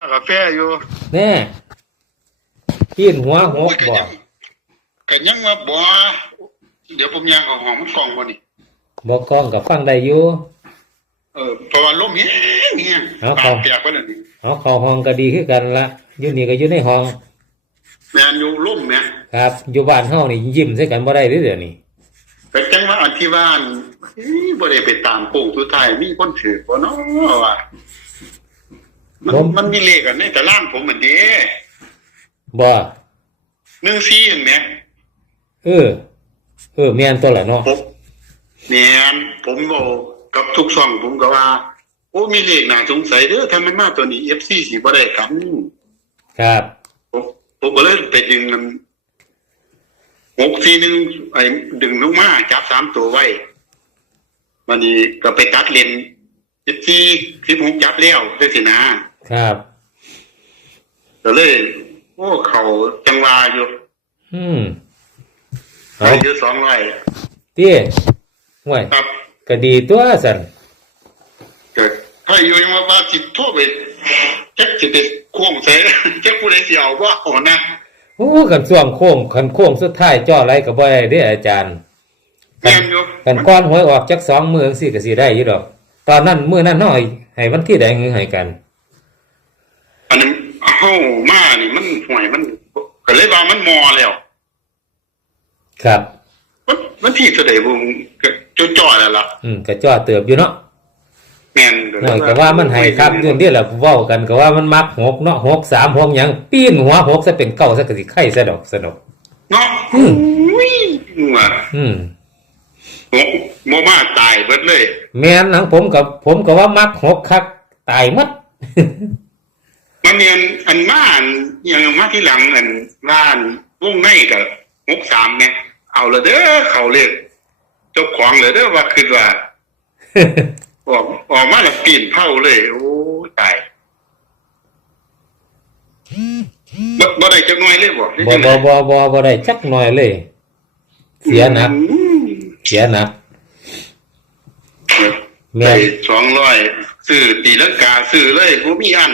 กาแฟอยู่แน่ขีนหัวหกก็บ่ยังก็ยังว่าบ่เดี๋ยวผมย่างเอาห้องมันกล่องบ่นี่บ่กล้องกับฟังได้อยู่ เออเพราะว่าลมแห้งแห้งเอาปาเอากเปียกไปแล้วนี่เอาเข้าห้องก็ดีคือกันละอยู่นี่ก็อยู่ในห้อง แม่นอยู่ลมแหมครับอยู่บ้านเฮานี่ยิ้มใส่กันบ่ได้เด้อเดี๋ยวนี้ก็จังว่าอันที่บ้านเอ้ยบ่ได้ไปตามโป่งสุดท้ายมีคนถือบ่เนาะว่า มันมันมีเลขอันในตารางผมเหมือนเด้บ่14เห็นไหมเออ เออแม่นตัวละเนาะผมแม่นผมบอกกับทุกช่องผมก็ว่า โอ้มีเลขน่าสงสัยเด้อถ้ามันมาตัวนี้ FC สิบ่ได้กันครับ ผมผมก็เลยไปดึงมันหกทีหนึ่งไอ้ดึงลงมาจับสามตัวไว้วันนี้ก็ไปตัดเลนสิบสี่สิบหกจับแล้วด้วยสินะ ครับ ก็เลยโอ้เขาจังหวาอยู่อืมไปเอาอยู่สองร้อยเตี้ยห่วยครับก็ดีตัวสั่นก็ถ้าอยู่ยังว่าว่าจิตทั่วไปจักจิตไปควงใส่ จักผู้ใดเสียวว่าโอ้นะโอ้กันช่วงโค้งคันโค้งสุดท้ายจ่ออะไรก็บ่ได้เด้ออาจารย์แม่นอยู่กันก้อนหวยออกจักสองมือจังซี่ก็สิได้อยู่ดอก ตอนนั้นมื้อนั้นเนาะให้ให้วันที่ใดเงือให้กัน อันนั้นเฮามานี่มันห่วยมันก็เลยว่ามันมอแล้ว ครับ มันมันที่แสดงวงก็จ่อๆแล้วล่ะ อืมก็จ่อเติบอยู่เนาะแม่นหน่อยก็ว่ามันให้ครับอยู่นี่แหละเว้ากันก็ว่ามันมักหกเนาะหกสามหกหยังปีนหัวหกซะเป็นเก้าซะก็สิไข่ซะดอกสนุกเนาะอืมอุ้ยว่าอืมโอ้โมมาตายเบิดเลย แม่นหนังผมกับผมก็ว่ามักหกคักตายหมด มันเนียนอันมาอันยังมาที่หลังอันบ้านวงในกับหกสามเนี่ย เอาละเด้อเขาเรียกเจ้าของเลยเด้อว่าคือว่าออกออกมาแล้วปีนเผาเลย โอ้ตายบ่บ่ได้จักหน่อยเลยบ่บ่บ่บ่บ่บ่ได้จักหน่อยเลย เสียหนักอืมเสียหนักแม่ได้นสองร้อยซื้อตีลังกาซื้อเลยบ่มีอัน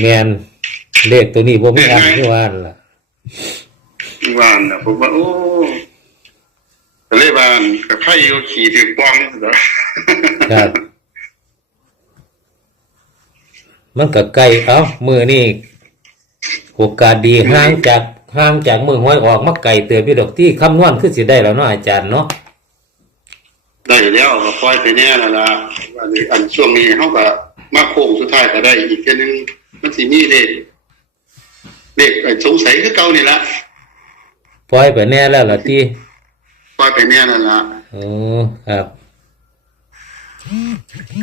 แม่นเลขตัวนี้บ่มีอันที่ว่านั่นล่ะวานนะผมว่าโอ้ก็เลยว่ากับไพ่ก็ขี่ถึงป้องเด้อครับมันก็ใกล้เอ้ามือนี่โอกาสดีห่างจากห่างจากมือหวยออกมาไกลเติบอยู่ดอกที่คำนวณคือสิได้แล้วเนาะอาจารย์เนาะได้แล้วก็ปล่อยไปแน่แล้วล่ะอันนี้อันช่วงนี้เฮาก็มาโค้งสุดท้ายก็ได้อีกแค่ยหนึง มันสิมีเลขเลขไอ้สงสัยคือเก่านี่ละปล่อยไปแน่แล้วล่ะที่ปล่อยไปแน่แล้วล่ะโอ้ครับ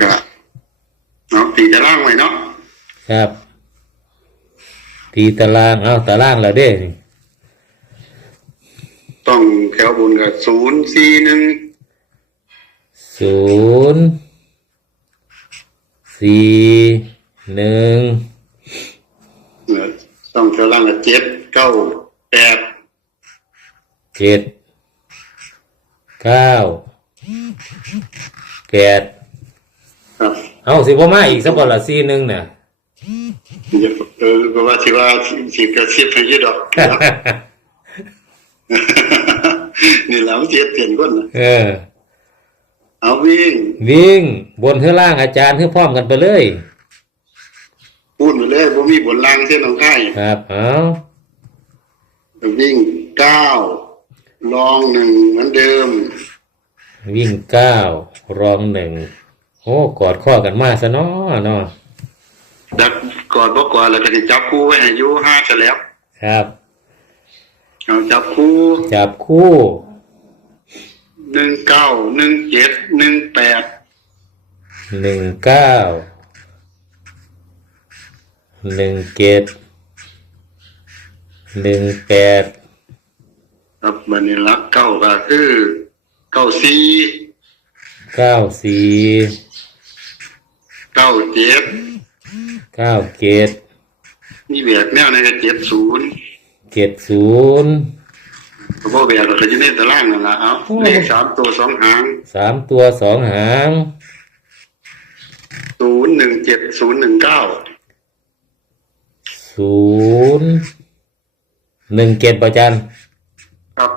ก็เนาะตีจะล่างไว้เนาะครับตีตารางเอาตารางแล้วเด้ต้องแถวบนก็041ศูนย์สี่หนึ่งเออ ต้องแถวล่างก็7 9 8เจ็ดเก้าแปดครับเอาสิบ่มาอีกสักวันละสี่หนึ่งเนี่ยอย่าเออก็ว่าสิว่าสิสิกระซิบให้อยี่ดอกนี่แหละมันเสียเปลี่ยนคนน่ะเออ เอาวิ่งวิ่งบนเทือล่างอาจารย์เทือพร้อมกันไปเลย พูดไปเลยบ่มีบนล่างเส้นของไข่ครับเอาวิ่งเก้าลองหนึ่งเหมือนเดิม วิ่งเก้ารองหนึ่งโอ้กอดข้อกันมาซะเนาะเนาะดักก่อนบ่ก่อนแล้วก็สิจับคู่ไว้ให้อยู่ห้าซะแล้ว ครับเอาจับคู่ จับคู่หนึ่งเก้าหนึ่งเจ็ดหนึ่งแปดหนึ่งเก้า หนึ่งเจ็ดหนึ่งแปดครับบัดนี้ลักเก้าก็คือเก้าสี่เก้าสี่เก้าเจ็ดเก้าเจ็ดมีแบกแนวในก็เจ็ดศูนย์เจ็ดศูนย์ก็บ่แบกก็จะในตารางนั่นล่ะเอาเลขสามตัวสองหางสามตัวสองหางศูนย์หนึ่งเจ็ดศูนย์หนึ่งเก้า ศูนย์หนึ่งเจ็ดประจันครับ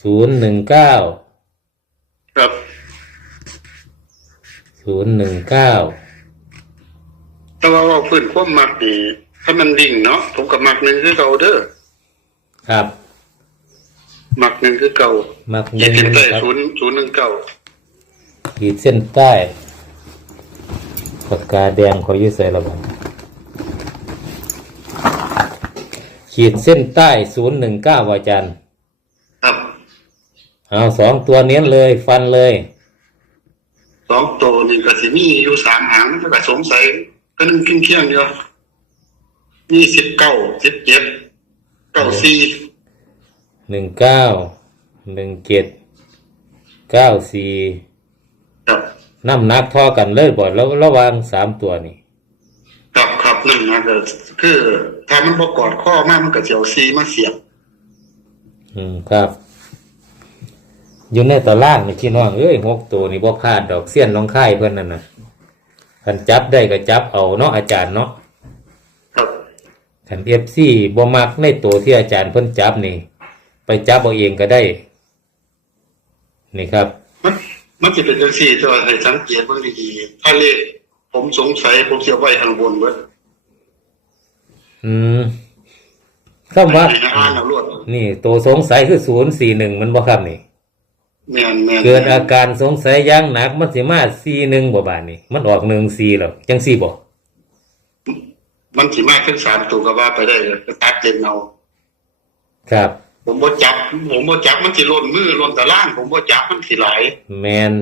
ศูนย์หนึ่งเก้าครับศูนย์หนึ่งเก้าแต่ว่าเว่าพื้นความมักนี่ถ้ามันดิ่งเนาะผมกับมักหนึ่งคือเก่าเด้อครับ มักหนึ่งคือเก่ามักหเจ็นึ่ดงสิบใต้ครับศูนย์ศูนย์หนึ่งเก้าขีดเส้นใต้ปากกาแดงขอยืดใส่ระบัง ขีดเส้นใต้ศูนย์หนึ่งเก้าอาจารย์ครับเอาสองตัวเน้นเลยฟันเลย สองตัวนี่ก็สิมีอยู่สามหางมันก็สงสัย ก็นึงเคียงๆอยู่มีสิบเก้าสิบเจ็ดเก้าสี่หนึ่งเก้าหนึ่งเจ็ดเก้าสี่ครับน้ำหนักเท่อกันเลยบ่แล้วระหวางสามตัวนี่ครับครับ นั่นนะก็คือ ถ้ามันประกอดข้อมากมันก็จะเอาซีมาเสียบ อืมครับอยู่ในตารางนี่พี่น้องเอ้ยหกตัวนี่บ่พลาดดอกเสี้ยนน้องค่ายเพิ่นนั่นน่ะคันจับได้ก็จับเอาเนาะอาจารย์เนาะครับคันเอฟซีบ่มักในตัวที่อาจารย์เพิ่นจับนี่ ไปจับเอาเองก็ได้ นี่ครับ มันมันจะเป็นจังซี่ตัวให้สังเกตเบิ่งดีๆถ้าเลขผมสงสัยผมเสียไว้ข้างบนเบิด อืมคำว่า ให้อ่านเอารวดนี่ตัวสงสัยคือศูนย์สี่หนึ่งมันบ่ครับนี่ แม่นแม่นเกิดอาการสงสัยอย่างหนักมันสิมาสี่หนึ่งบ่บาดนี่ มันออกหนึ่งสี่แล้วจังสี่บ่มันสิมาขึ้นสามตัวก็ว่าไปได้เลยก็ตัดเต็มเอาครับ ผมบ่จับ ผมบ่จับมันสิหล่นมือหล่นตะล่าง ผมบ่จับมันสิไหลแมน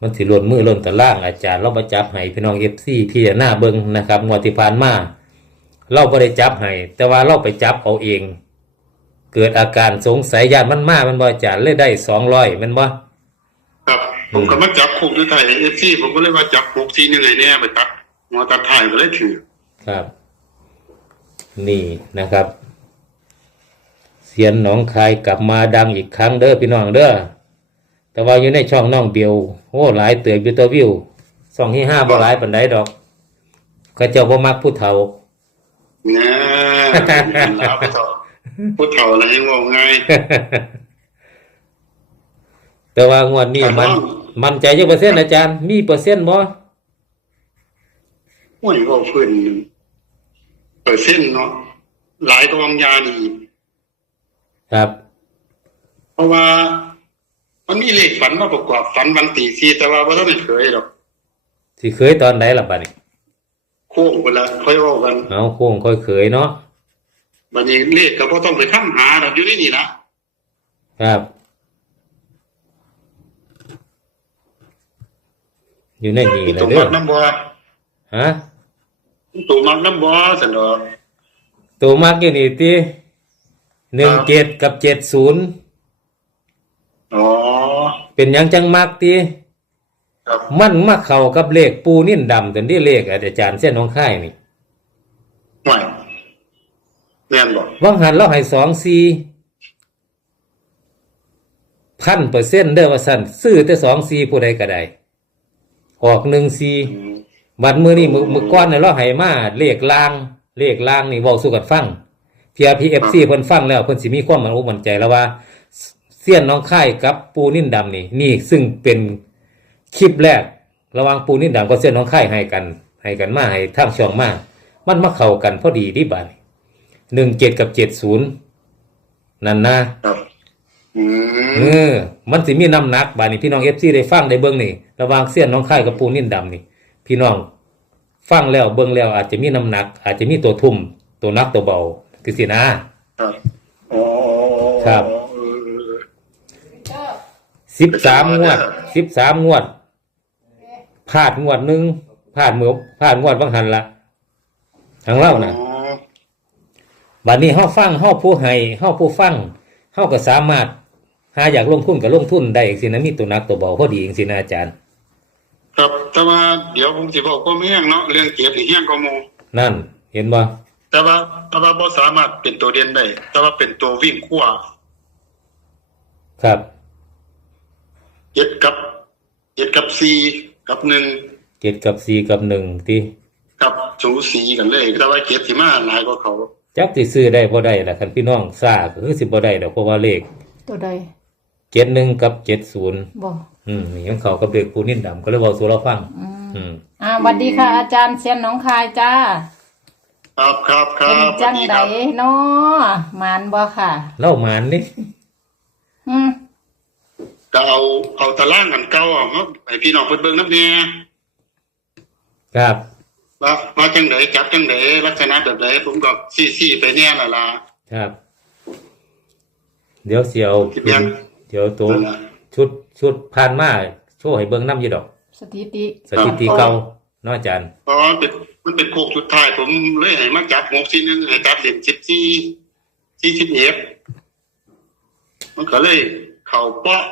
มันสิหล่นมือหล่นตะล่างอาจารย์เราประจับให้พี่น้องเอฟซีพี่หน้าเบิงนะครับงวดที่ผ่านมาเราไ่ได้จับให้แต่ว่าเราไปจับเอาเอง เกิดอาการสงสัยญาติมันมามันบ่อาจารย์เลยได้สองร้อยมันบ่ครับผมก็มาจับคุกด้วยไทยเอฟซีผมก็เลยว่าจับหกทีหนึงไงแน่ไปตัดหัวตัดท้ายก็เลยถือครับ นี่นะครับเสียนหนองคายกลับมาดังอีกครั้งเด้อพี่น้องเด้อ แต่ว่าอยู่ในช่องน้องเบียวโอ้หลายเตือบอยู่ตัววิวสองที่ห้าบ่หลายปันไดดอกก็เจ้าบ่มักผู้เฒ่าเนี่ยลาผู้เฒ่าผู้เฒ่าอะไรยังว่าไงแต่ว่างวดนี้มันครับมันใจจักเปอร์เซ็นต์อาจารย์ มีเปอร์เซ็นต์บ่โอ้ยว่าเพิ่นเปิดเส้นเนาะหลายกองยานี่ครับ เพราะว่า มันมีเลขฝันมาประกอบฝันวันตีซีแต่ว่าบ่ทันได้เคยหรอกสิเคยตอนไหนล่ะบัดนี้โค้งไปละค่อยเว้ากันเอาโค้งค่อยเคยเนาะบัดนี้เลขก็บ่ต้องไปค้ำหาดอกอยู่ในนี่นะครับ อยู่ในนี่แหละตัวเด้มัอกน้ำบ่ฮะตัวมักน้ำบ่ซั่นดอก ตัวมักอยู่นี่ติหนึ่งเจ็ดกับเจ็ดศูนย์ อ๋อ เป็นหยังจังมักติครับ มันมาเข้ากับเลขปูนิ่นดำจนที่เลขอาจารย์เส้นน้องค่ายนี่ไม่แม่นบ่วังหันเราให้สองสี่พันเปอร์เซ็นต์เด้อว่าสั่นซื้อแต่สองสี่ผู้ใดก็ได้ออกหนึ่งสี่ อืม บัดมือนี่มือมือก้อนเนี่ยเราให้มาเลขลางเลขลางนี่เว้าสู่กันฟังเพียพีเอฟซีเพิ่นฟังแล้วเพิ่นสิมีความมันอกมั่นใจแล้วว่า เสี้ยนน้องค่ายกับปูนิ่นดำนี่นี่ซึ่งเป็นคลิปแรก ระหว่างปูนิ่นดำกับเสี้ยนน้องค่ายให้กันให้กันมาให้ทางช่องมามันมาเข้ากันพอดีที่บัดหนึ่งเจ็ดกับเจ็ดศูนย์นั่นนะครับอืเอมอมันสิมีน้ำหนักบาดนี้พี่น้องเอฟซีได้ฟังได้เบิ่งนี่ระหว่างเสี้ยนน้องค่ายกับปูนิ่นดำนี่ พี่น้องฟังแล้วเบิ่งแล้วอาจจะมีน้ำหนัก อาจจะมีตัวทุ่มตัวนักตัวเบาคือสินะครับอ๋อครับเออ สิบสามงวดสิบสามงวดพลาดงวดหนึ่งพลาดเมื่อพลาดงวดบางหันละทางเล่านะอ๋อบัดนี้เฮาฟังเฮาผู้ให้เฮาผู้ฟังเฮาก็สามารถ หาอยากลงทุนก็ลงทุนได้เองสินะมีตัวนักตัวเบาพอดีเองสินะอาจารย์ ครับแต่ว่าเดี๋ยวผมสิบอกความเฮี้ยงเนาะเรื่องเก็บนี่เฮี้ยงก็โมนั่น เห็นบ่แต่ว่าแต่ว่าบ่สามารถเป็นตัวเด่นได้แต่ว่าเป็นตัววิ่งขั้วครับ เจ็ดกับเจ็ดกับสี่กับหนึ่งเจ็ดกับสี่กับหนึ่งที่กับสูสีกันเลยแต่ว่าเกียรติมาหลายกว่าเขาจักสิซื้อได้บ่ได้ล่ะคันพี่น้องซ่าก็คือสิบ่ได้ดอกเพราะว่าเลขตัวใด71กับ70บ่อืมนี่ของเขากับเลขปูนิ่นดำก็เลยเว้าสู่เราฟังอืมอืมอ่าสวัสดีค่ะ อาจารย์เซียนหน้องคายจ้า ครับครับคเป็รันบจังสวัสไดครับเนาะหมานบ่ค่ะ เล่าหมานนี่อืม ก็เอาเอาตารางกันเก่าเอามาให้พี่น้องเพิ่นเบิ่งนำแน่ครับ ว่าว่าจังไดจับจังไดลักษณะแบบใดผมก็ซี่ๆไปแน่ล่ะล่ะ ครับ เดี๋ยวเสียวที่เรียนเดี๋ยวตัวนั่นล่ะชุดชุดผ่านมาโชว์ให้เบิ่งน้ำอยู่ดอก สถิติสถิติเก่าเนาะอาจารย์ เพราะว่ามันเป็นมันเป็นโคกสุดท้าย ผมเลยให้มาจับ6ซี่นึงให้จับเล่น14 41มันก็เลย เข้าเปาะ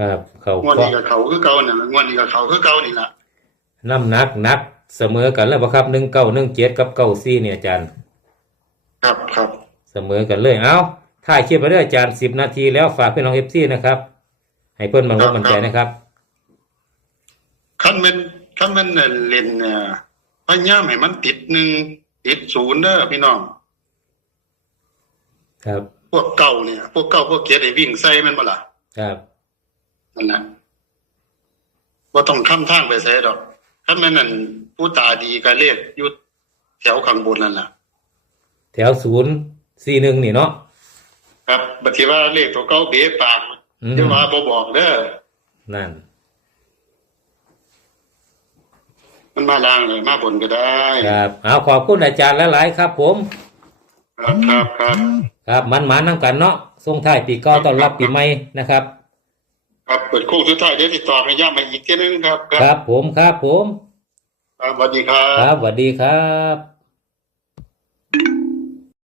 ครับเขางวดก็นี้ก็เข้าคือเก่านั่นล่ะงวดนี้ก็เข้าคือเก่านี่ล่ะน้ำหนักหนักเสมอกันแล้วบ่ครับหนึ่งเก้าหนึ่งเจ็ดกับเก้าสี่เนี่ยอาจารย์ ครับครับเสมอกันเลยเอาถ่ายคลิปไปเด้ออาจารย์สิบนาทีแล้วฝากพี่น้องเอฟซีนะครับ ให้เพิ่นมันรู้มันใจนะครับคันแมันคันแมันเล่นเนี่ยพยายามให้มันติดหนึ่งติดศูนย์เด้อพี่น้อง ครับ พวกเก่าเนี่ย พวกเก่าพวกเกียร์ไอ้วิ่งใส่แมันบ่ล่ะครับ นั่นน่ะบ่ต้องค้ำทางไปใส่ดอกคันแม่นนั่นผู้ตาดีก็เลขอยู่แถวข้างบนนั่นล่ะแถวศูนย์สี่หนึ่งนี่เนาะครับบัดทีว่าเลขตัวเก่าเบปากอืมจะว่าบ่บอกเด้อนั่น มันมาล่างเลยมาบนก็ได้ครับเอาขอบคุณอาจารย์หลายๆครับ ผม ครับครับครับครับมันหมานํกันเนาะส่งท้ายปีเก่าต้อนรับปีใหม่นะครับครับเปิด โค้งสุดท้ายเดี๋ยวติดต่อให้ย้ำมาอีกเทีนึงครับ ครับผมครับผม ครับสวัสดีครัครับบสวัสดีครับ